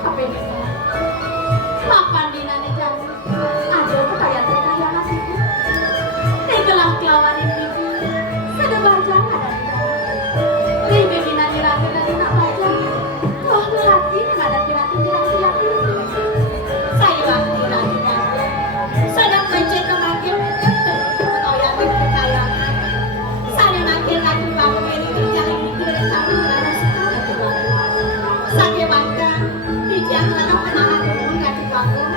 kepengen makan dinane jane ada kekayaan ibu tegelah kelawan ibu sada bajang ada ribe dinane rame dari nak bajang wah lagi ada kira-kira tidak saya waktu lagi sadang mencet kemakin kekayaan kekayaan saya makin lagi bangun ini kerja ini tidak tahu mana sakit bangga di tiang anak anak pun kaki bangun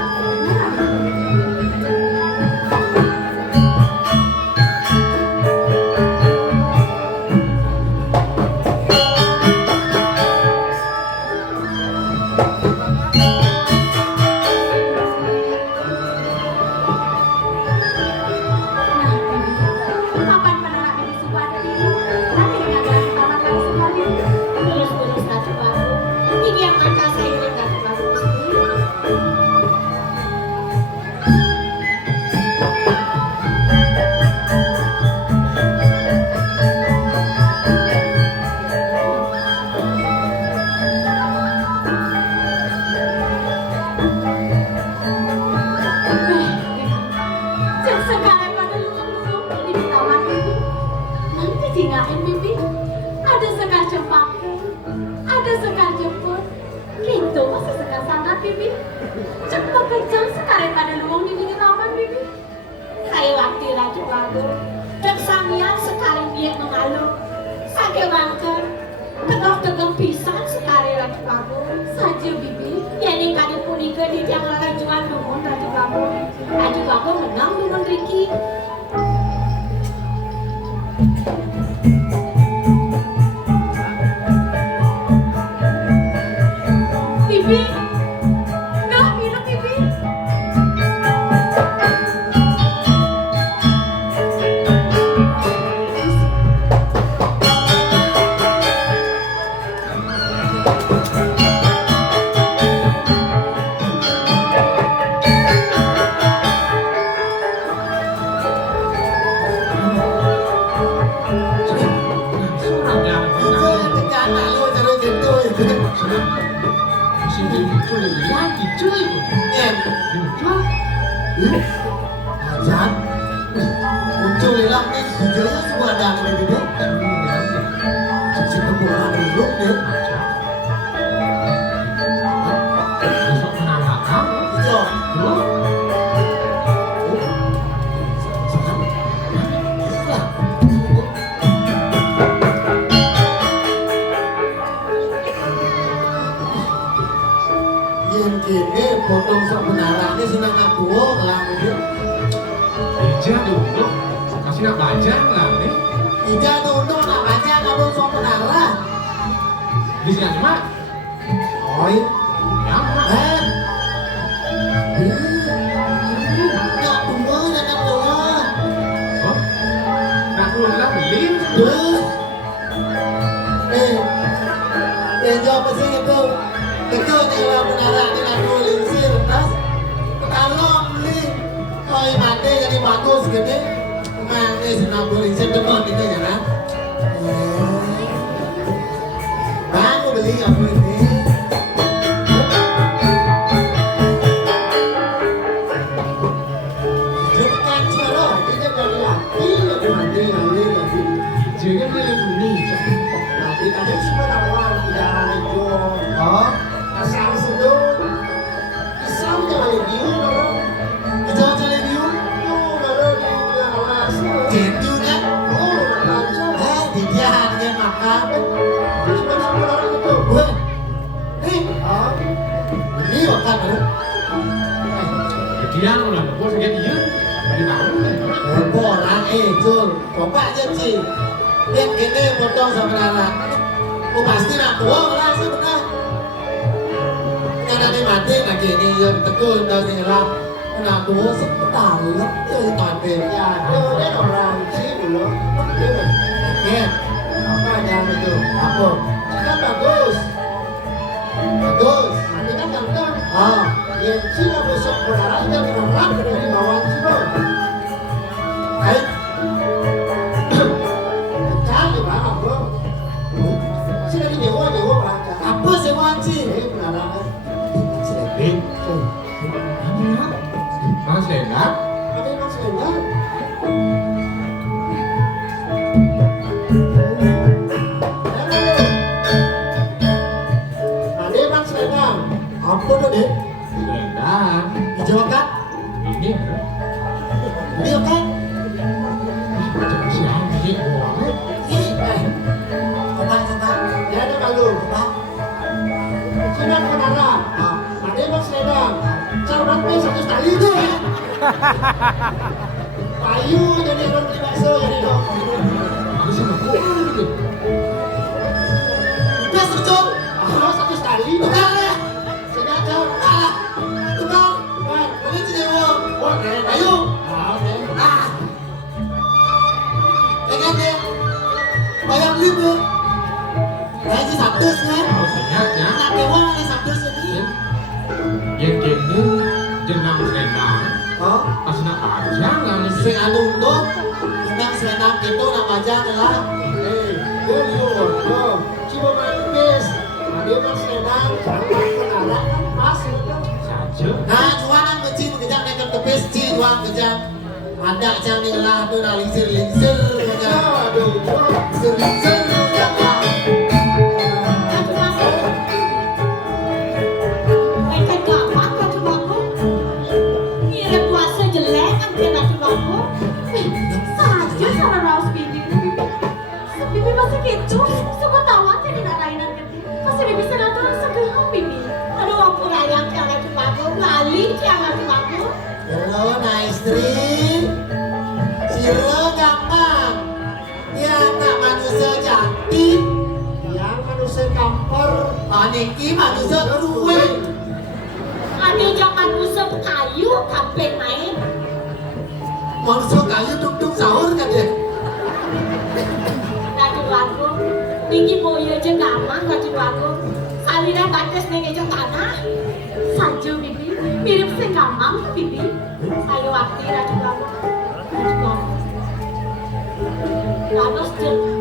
Apa sih wajib? Apa tuh deh? Selendang. Hijau kan? Ini Dia kan? macam siapa sih? Coba. Ya ada kalau Coba. sudah kenara, ada yang selendang, cawan pe satu tali itu. Payu jadi orang beli bakso jadi dong. Aku sama kurang gitu. Udah sejuk. Satu tali. Bukan ya? Sudah jauh. Alah. Tukang. Ini cidewo. Oke. Ayo. Oke. Ah. Kan deh. Bayang libur. Lagi Sabtu kan? Tahu senyapnya. Nak dewa lagi Sabtu ini. Yang kemu jenang selendang. Oh. Pas nak aja lah nih. Sing anu untuk tentang senam itu nak aja adalah Dia liur. Coba main pes. Dia kan selendang, cawan kenara kan pas itu. Saja. nah jualan kecil kejam nekat ke pesti jualan kejam ada jam ni lah tu dah lingsir kejam Aduh. lingsir kejam lah Mereka gampang kan cobaku. Ngirim puasa jelek kan dia nak cobaku. Saja sama raus bibi. Bibi masih gitu. Suka tawa jadi nak rainan gitu. Masih bibi sedang terus segera bibi. Aduh aku rayang jangan cobaku. Lali jangan cobaku. hello nah istri siro gampang ya anak manusia jati Yang manusia kampar. niki manusia tuwe Ada jangan usap kayu kampeng main. manusia kayu duk sahur kan dia Nak cobaku. Tinggi boyo je gampang kan cobaku. Salina batas nengejong tanah. Saja bibi. Mirip segamang bibi. Ayo waktu raju kamu. Lalu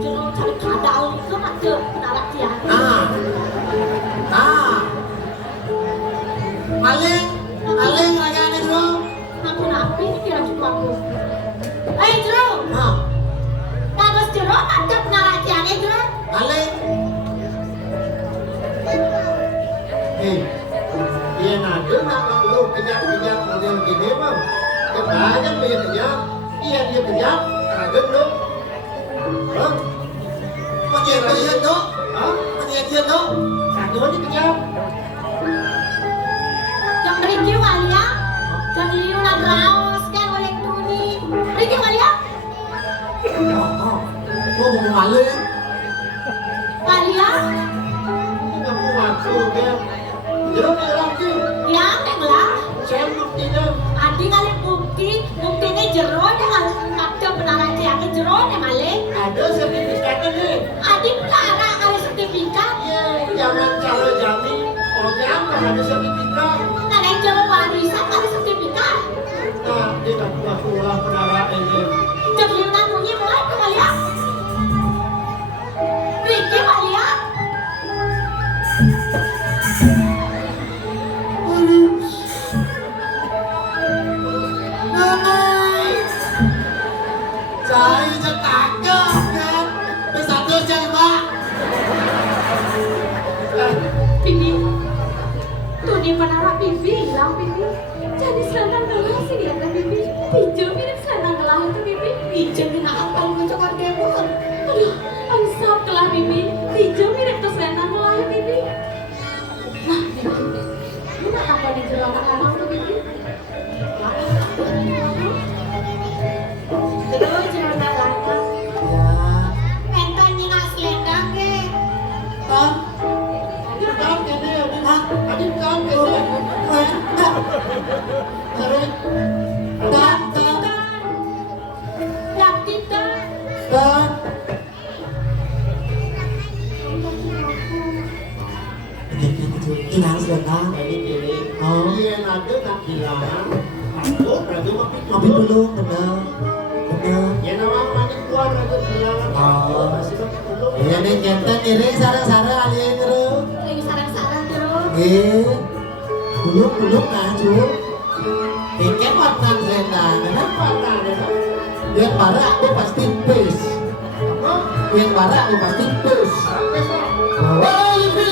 jeruk cari kadal itu ada penarak dia. maling ragane bro Aku napi ini kira cukup aku. Jeruk. ah Lalu jeruk ada penarak dia nih jeruk. maling Dia nado nak lu kejap model gini bang. Kebanyakan dia kejap. Iya dia kejap. Ragen lu. Bang. penyian dok Hah? penyian dok Satu aja kejap. Yang meriki walia. Yang liu nak raus kan oleh tuni. Meriki walia. Gua mau maling. Walia. Kamu masuk dia. Jeruk dia lagi. Yang nenglah. Saya buktinya. Adi kali buktinya jeruk dia harus ada penarak dia nih jeruk dia maling. Ada sertifikatnya nih. Adi penarak kali sertifikat. Iya, jangan calo jamin. Oh jangan ada sertifikat. Nah, yang jeruk warisan kali sertifikat. Nah, dia tak pulang penara ini. Jadi nangunya mulai ke walia. Riki walia. Cai je takut kan. Terus satu cai mak. Bibi, tuh di penarak bibi hilang bibi. Jadi selendang gelah sih dia kan bibi. Hijau mirip selendang gelah itu bibi. Hijau kena apa lu cokor demon. Aduh, ansap gelah bibi. Hijau mirip tuh selendang gelah bibi. Nah, bibi, lu nak apa di jeruk anak-anak tuh bibi? Terus jeruk anak-anak. Ya, Enten nyinga selendang ke. kan. Kan kene, Hah? adik kan Oh, kene. Tarik. Tak, tak, Yang tidak. tak. Ini harus datang. Oh, Iya, nado nak bilang. Aku berarti tapi dulu benar. Benar. Ya nama mandi keluar aku bilang. Oh. Masih belum. Ya nih kenten ini sarang-sarang alien terus. Lagi sarang-sarang terus. Belum maju. Ikan warna selendang, kenapa? Yang barak aku pasti pes. Apa? Yang barak aku pasti pes. Sampai sok. Oh, ini.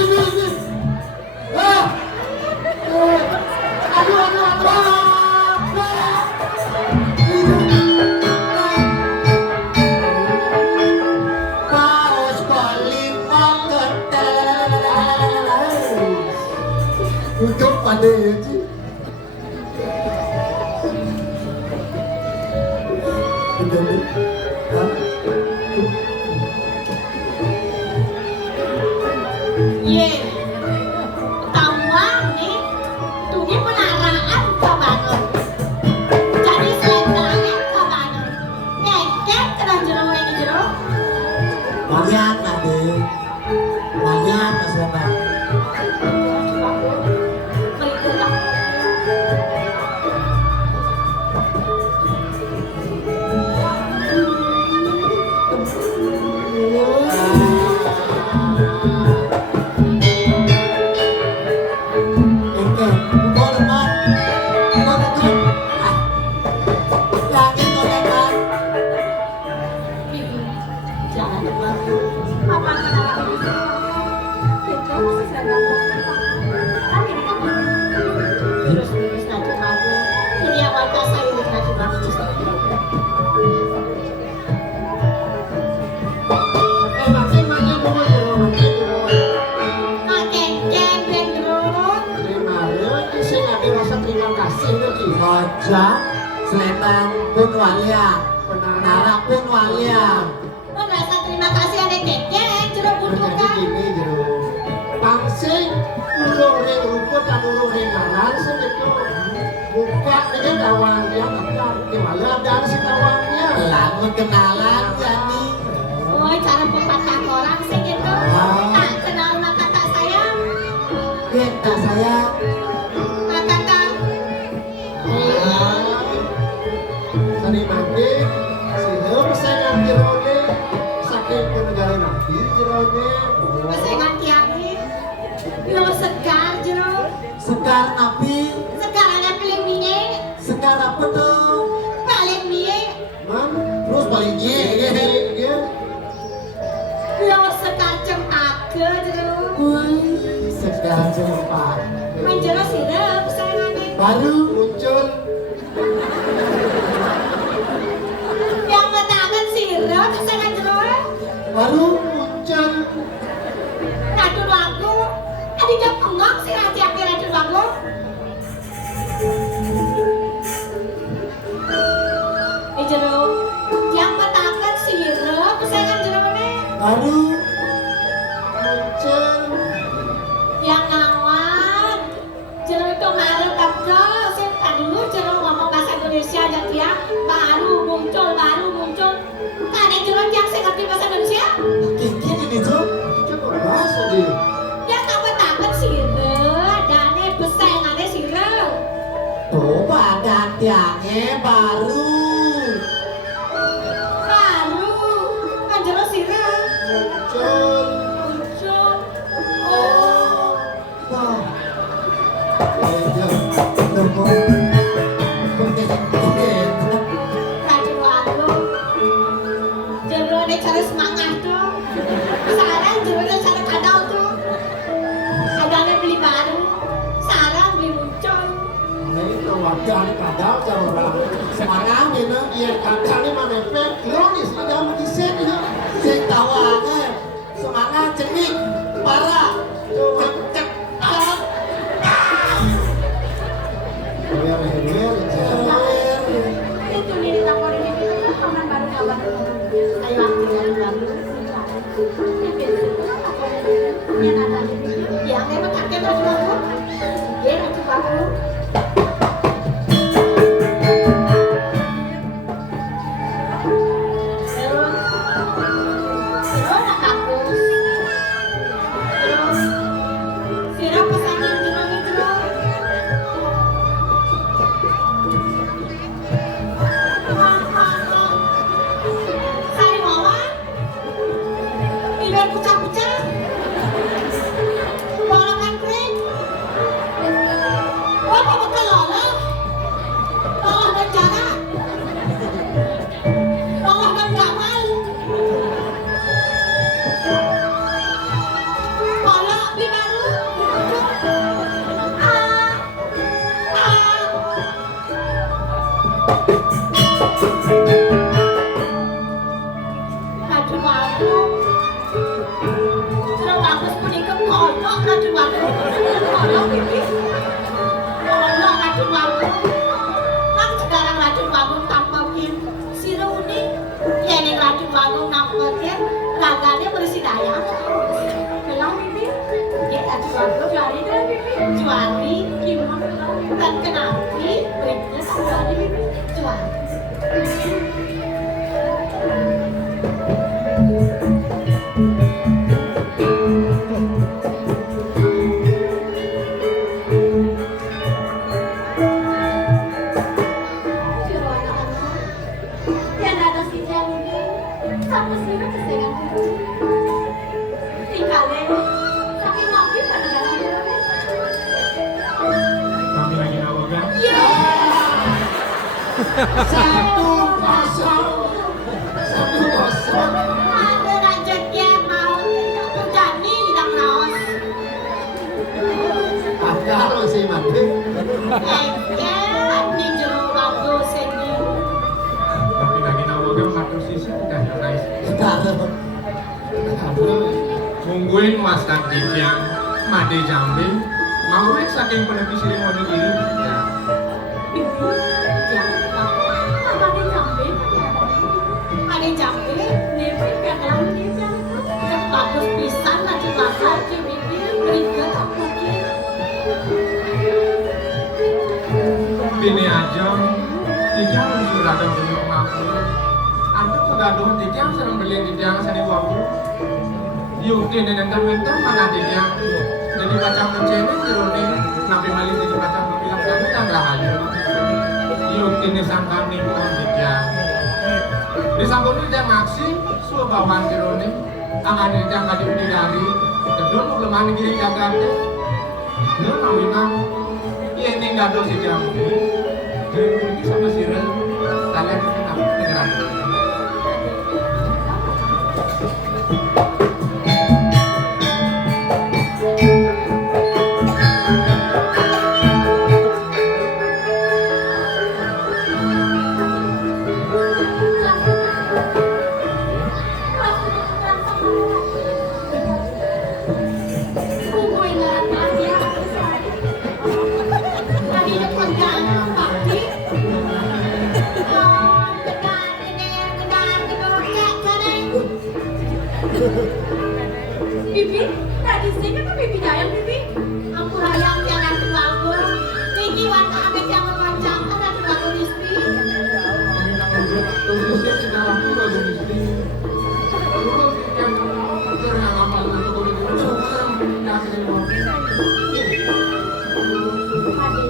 Ah, Untuk pada je. Betul. Ha? Ye, tamuan nih, tuh dia penaraan kebangun. Jadi selendangnya kebangun. Ngeket kena jero ini jero. Banyak nanti. Banyak Mas Bambang. Beritulah. Oke, mau teman. Mau teman. Yakin kau teman? Jangan teman. Apa penaraan itu? Itu masih selendang. Tapi ini kan terus nanti baru. Ini awal kasa ini nanti baru. Makin banyak dulu jero, makin dulu. Makin kempen terus. Terima kasih, sing ada rasa terima kasih lagi. Raja Selendang pun walia. Nara pun walia. Oh, merasa terima kasih ada keken jeruk Jadi butuhkan. gini jero. Pangsing urung ring rukun dan urung ring naran segitu. Buka dengan tawang dia tekan. Gimana dan si tawangnya? Lalu kenalan jadi. Oh, cara pepatah orang sih gitu. Tak kenal maka tak sayang. Kita saya Maka tak. Sani mandi, sihir sayangan jerone, sakit ke negara nanti jerone. Pesengan kiai. Lo segar jeruk. sekar nabi. Segar ada pilih minyak. Sekar apa tuh? Balik minyak. Man, Terus palingnya. dia Lo segar cempaka jeruk. Wih, sekar jempat. Main jeruk sirup pesengannya. Baru muncul. Yang matakan sirup pesengan jeruk. baru Muncul. Racun lagu. Ada jam pengok sih nanti akhir racun lagu. Jeruk. Yang matakan sirup pesengan jeruk ini. baru Muncul. Yang ngawat jeruk itu ngaruh teko sih dulu jeruk ngomong bahasa Indonesia aja dia baru muncul ada jeruk yang saya ngerti bahasa Indonesia kiki ini tuh. Coba bahasa dia. yang takut sirup dan pesengannya sirup Coba gantiannya baru. kan jeruk sirup Muncul. muncul oh Wah, Iya. tunggu. racun lagu jeruk ini cari semangat tuh sekarang jeruknya cari kadal tuh kadalnya beli baru sekarang beli muncul Nah, itu wadah ni kadang cara orang. Semangat ini. Iya, kadang ni mana pek kronis ada mengiset ni. Sing tawange. Semangat cenik. Parah. Cek. Wer itu nih dilaporin ini kan kawan baru kawan ayo aktifkan baru yang ada yang memang kakek harus bangun dia harus bangun nak kampus terus sirup pesanan jeruk Sari wawan, bibir pucah-pucah, bolongan kering. Satu kosong. Ada rezeki mau jadi tidak naos. Kalau sih mati. Di jero bagus ini. Tapi lagi nawagnya matur sisi tidak nice. Mungguin mas yang made jambe mau saking penepis ini mau diri ya. Ada jambe, nepi pegang dia. Bagus pisan aja bakal bibir ribet apa gitu. Bini aja, tiga sudah ada bentuk mampu. Anda tergaduh tiga serang beli tiga seni waktu. Yuk ini dan terbentuk mana tiga. Jadi macam mencari jeruni, nabi mali jadi macam bilang kami tak rahayu. Yuk ini sangkan nih bukan tiga. Di sampul ini dia ngaksi, suah bawaan jeruni. Angan ini jangan dipidari. Kedua belum ada gini jaga deh. Dia mawinang. Ini nggak dosi jam. Jadi ini sama sirel. Kalian ini apa negara? Bibi, tadi sini kan bibi dayang bibi. Aku rayang jangan dibangun. Tinggi warna amit yang memanjang ada dibangun istri. Khususnya di dalam pulau domestik. Lalu yang faktor yang apa untuk komunikasi orang dari luar. Adik,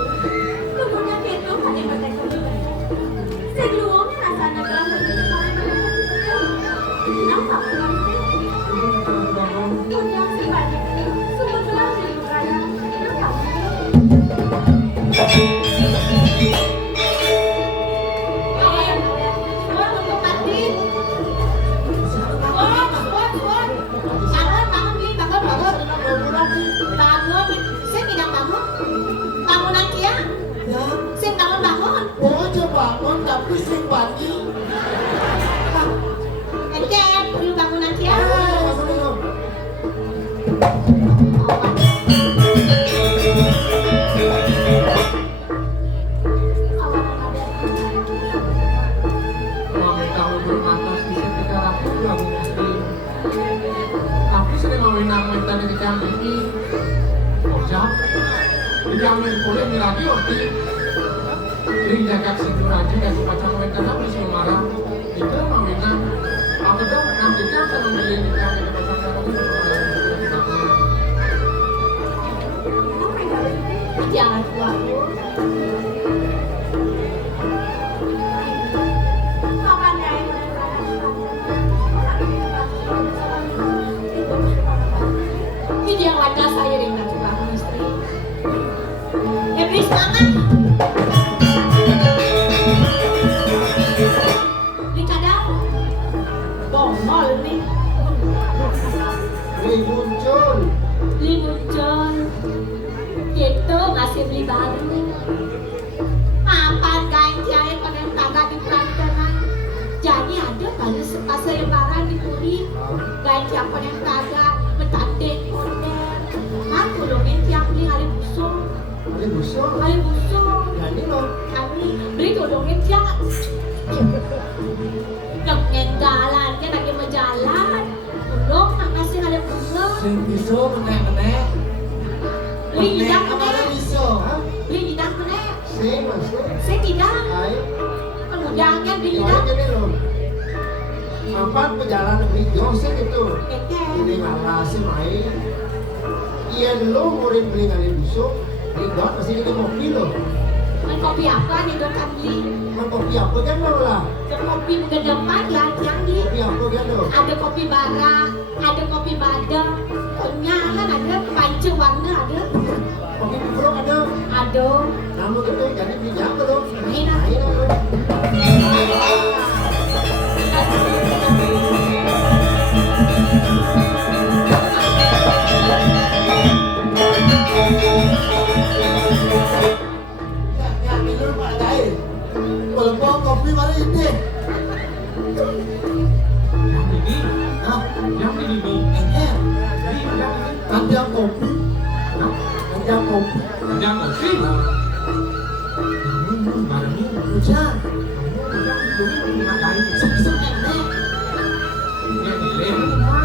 tubuhnya gitu, adik bertekuk juga. Sebelumnya rasanya gelas lebih kemarin. Kenapa bukan sih? Punya si banyak ini, sumber gelas di raya. Kenapa? Tapi sing pagi. Mami tahu bermata bisa kita rapi lagu istri. Tapi sering ngawin nama tadi di jam ini. Ojak, dijamin boleh miragi orti. Ring jaga sidur aja kasih pacar mereka tapi semua marah. Itu ngawinnya. Aku tuh nanti jam senang beli di jam ini pacar mereka Jangan tua. Ini yang laka saya dengan tukang istri. Habis banget. Di kadang bongol nih. Muncul. Limuncul. Gitu ngasih beli baru nih. Mapan ganjai pada tangga di pelantaran. Jadi ada kali sepasar lebaran di Puri. Ganjai pada tangga betanding order. Aku dongeng tiang beli hari busuk. Ada busuk. Hari busuk. Jadi loh. Kami beli dongeng tiang. Dongeng jalan kan lagi mau jalan. Belum nak ngasih hari busuk. Sing bisu menek-menek. Beli Menek tidak apa menek. bisu? Beli tidak menek. Sing masuk. Saya tidak. Hai. Kemudiannya beli Soalnya tidak. gini loh. Empat perjalanan hijau sih gitu. Keke. Ini ngalah sih main. Iya lo murid beli kali busuk. Ribet masih di kopi loh. Man kopi apa nih dok kan beli? Man kopi apa kan lo lah? Kopi bukan depan ya yang di. Kopi apa kan lo? Ada kopi bara, ada kopi badang, punya kan ada pancu warna ada, Kopi bubuk ada. Aduh, Kamu itu jadi bijak belum? main ah. Ayo. Ya, minum Pak Dai. Walaupun kopi mari ini. Yang ini, Hah? yang ini, Enak. yang ini. Ada kopi. Nah, Ada kopi. yang kopi. Minum bareng ini. Hujan. Yang itu lima kali. Sek-sek enak. Yang ini lima.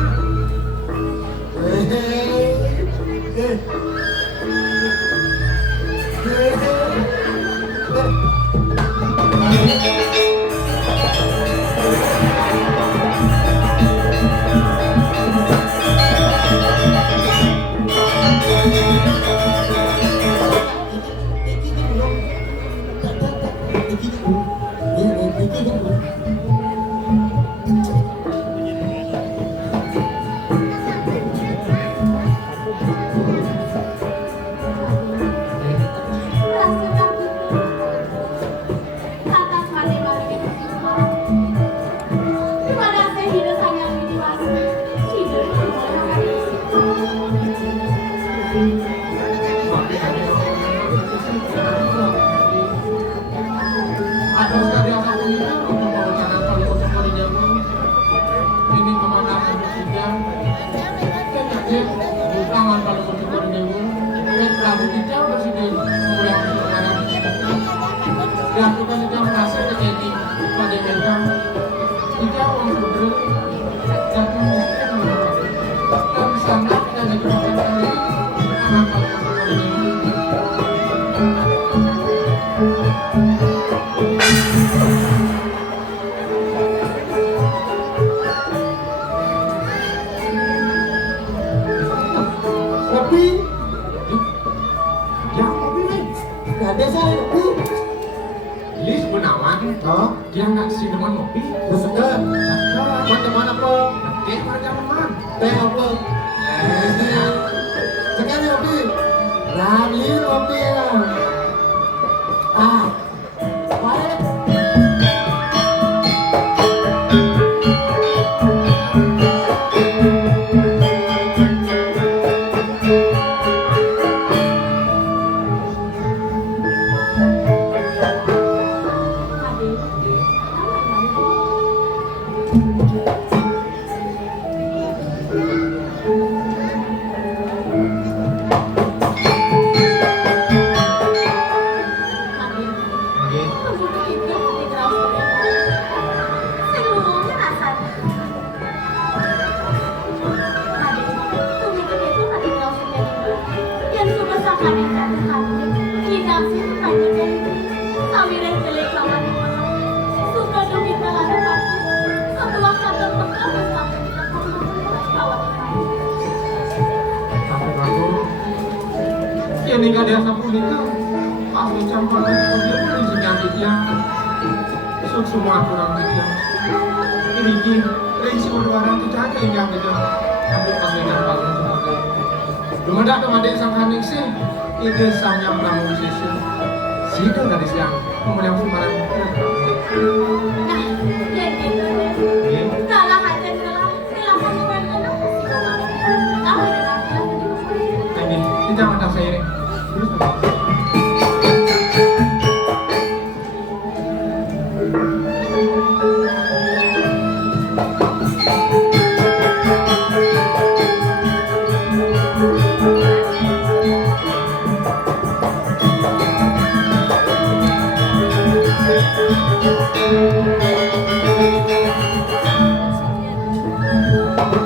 Rasa gitu. Atas mati-mati itu semua. Dimana saya hidup hanya di waktu. Hidup di Ada sekali asal punya untuk mewacanakan kalau untuk merinjamu. Ini kemana yang bertiga? Kejadian tangan kalau untuk merinjamu. Dan Prabu kita presiden mulai sekarang. Dan kita juga merasa terjadi pada mereka. Kita orang berdua jatuh miskin. Dan sana kita jadi makan kali. Anak kalau untuk merinjamu. Kopi. Ya, kopi nih. Nggak ada saya kopi. Lis Gunawan, Oh, dia nggak sih demen ngopi. bersegar. Cakep. Macam-mana po? Teh warga teman. Teh apa? Sekarang kopi. Lagi kopi ya. Ah, baik. Ini nggak ada sapu itu. Aku campur seperti itu di sini dia. Semua kurang dia. Ini gini, ring orang itu jaga yang gitu. Aku pasti nampak seperti itu. Belum ada kemana sang kaning sih. Itu sang yang pramu sisi. Situ dari siang. Kemudian semalam. Ini jangan tak saya. Thank you.